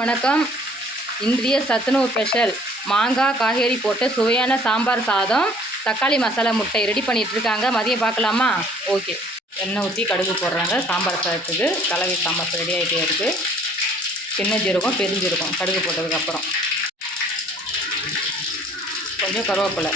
வணக்கம். இன்றைய சத்துணவு ஸ்பெஷல் மாங்காய் காய்கறி போட்டு சுவையான சாம்பார் சாதம், தக்காளி மசாலா முட்டை ரெடி பண்ணிட்டு இருக்காங்க. மதியம் பார்க்கலாமா? ஓகே. எண்ணெய் ஊற்றி கடுகு போடுறாங்க. சாம்பார் சாதத்துக்கு கலவை சாம்பார் ரெடி ஆகிட்டே இருக்குது. சின்ன ஜீரகம், பெருஞ்சீரகம் கடுகு போட்டதுக்கப்புறம் கொஞ்சம் கருவேப்பிலை,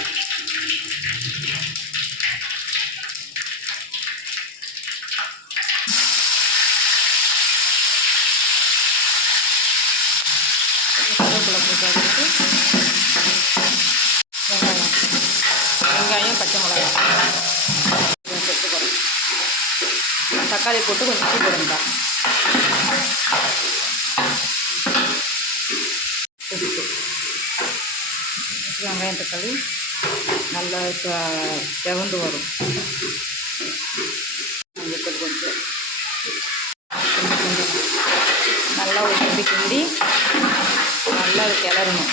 கருவேப்பிலை போட்டு வெங்காயம், பச்சை மிளகாய் சேர்த்து போடுறோம். தக்காளி போட்டு கொஞ்சம் உப்பு போடுங்க. வெங்காயம் தக்காளி நல்லா செவந்து வரும். கொஞ்சம் நல்லா ஒரு கிண்டி நல்லா அதை கிளறணும்.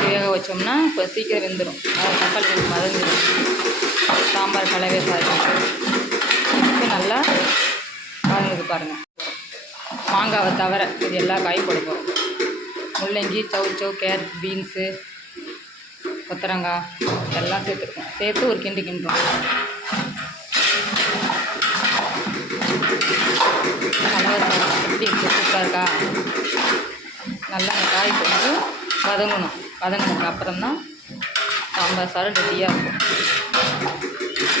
வேக வச்சோம்னா இப்போ சீக்கிரம் வெந்துடும். தக்காளி கொஞ்சம் மதஞ்சிடும். சாம்பார் கலவை சாதம் நல்லா கலந்துக்கு பாருங்கள். மாங்காவை தவிர இது எல்லா காயும் போட போகிறோம். முள்ளங்கி, சௌச்சௌ, கேரட், பீன்ஸு, கொத்தரங்காய் எல்லாம் சேர்த்துருக்கோம். சேர்த்து ஒரு கிண்டுறோம். நல்லா எப்படி சூப்பராக இருக்கா? நல்லா அந்த காய் கொஞ்சம் வதங்கணும். வதங்கினதுக்கு அப்புறம்தான் சாம்பார் சாதம் ரெடியாக இருக்கும்.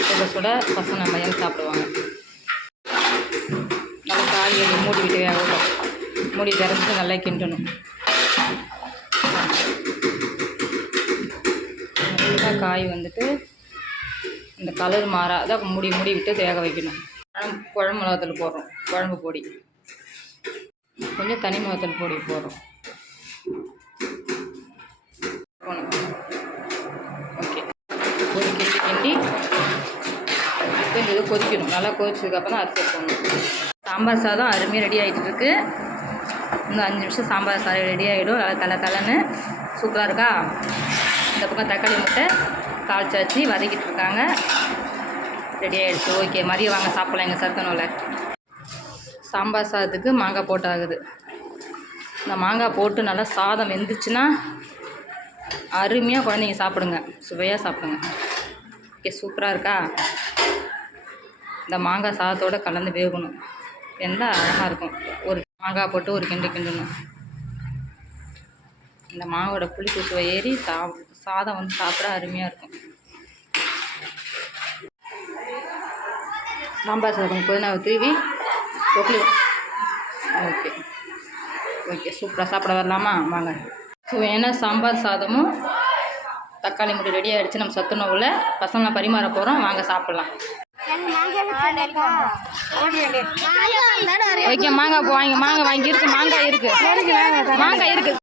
சுட சுட பசங்க மதியம் சாப்பிடுவாங்க. நல்லா காய்கறி மூடி விட்டு வேகணும். மூடி திறந்து நல்லா கிண்டணும். நல்லா காய் வந்துட்டு இந்த கலர் மாறாத மூடி விட்டு வேக வைக்கணும். குழம்பு மிளகாத்தூள் போடுறோம். குழம்பு பொடி கொஞ்சம் தனி மிளகாத்தூள் பொடி போடுறோம். ஓகே, ஒரு கிண்டி இது கொதிக்கணும். நல்லா கொதிச்சதுக்கப்புறம் தான் அரிசி போடணும். சாம்பார் சாதம் அருமையாக ரெடி ஆகிட்டு இருக்கு. இன்னும் 5 நிமிஷம் சாம்பார் சாதம் ரெடி ஆகிடும். நல்லா தலைன்னு சூப்பராக இருக்கா? இந்த பக்கம் தக்காளி முட்டை தாளிச்சாச்சு, வதக்கிட்டு இருக்காங்க. ரெடி ஆகிடுச்சு. ஓகே, மதியம் வாங்க சாப்பிட்லாம். எங்கள் சத்துணவில் சாம்பார் சாதத்துக்கு மாங்காய் போட்டு ஆகுது. இந்த மாங்காய் போட்டு நல்லா சாதம் வெந்துச்சுன்னா அருமையாக குழந்தைங்க சாப்பிடுங்க, சுவையாக சாப்பிடுங்க. ஓகே, சூப்பராக இருக்கா? இந்த மாங்காய் சாதத்தோடு கலந்து வேகணும். வெந்தா அழகாக இருக்கும். ஒரு மாங்காய் போட்டு ஒரு கிண்டணும். இந்த மாவோட புளிப்பு சுவை ஏறி சாதம் வந்து சாப்பிட அருமையாக இருக்கும். சாம்பார் சாதம் புதினாவை தூவி ஓகே ஓகே சூப்பராக சாப்பிட வரலாமா? வாங்க. சுவையான சாம்பார் சாதமும் தக்காளி முட்டை ரெடி ஆகிடுச்சு. நம்ம சத்துணவில் பசங்களாம் பரிமாற போகிறோம். வாங்க சாப்பிட்லாம். ஓகே, மாங்காய் வாங்கி மாங்காய் இருக்குது. மாங்காய் இருக்குது.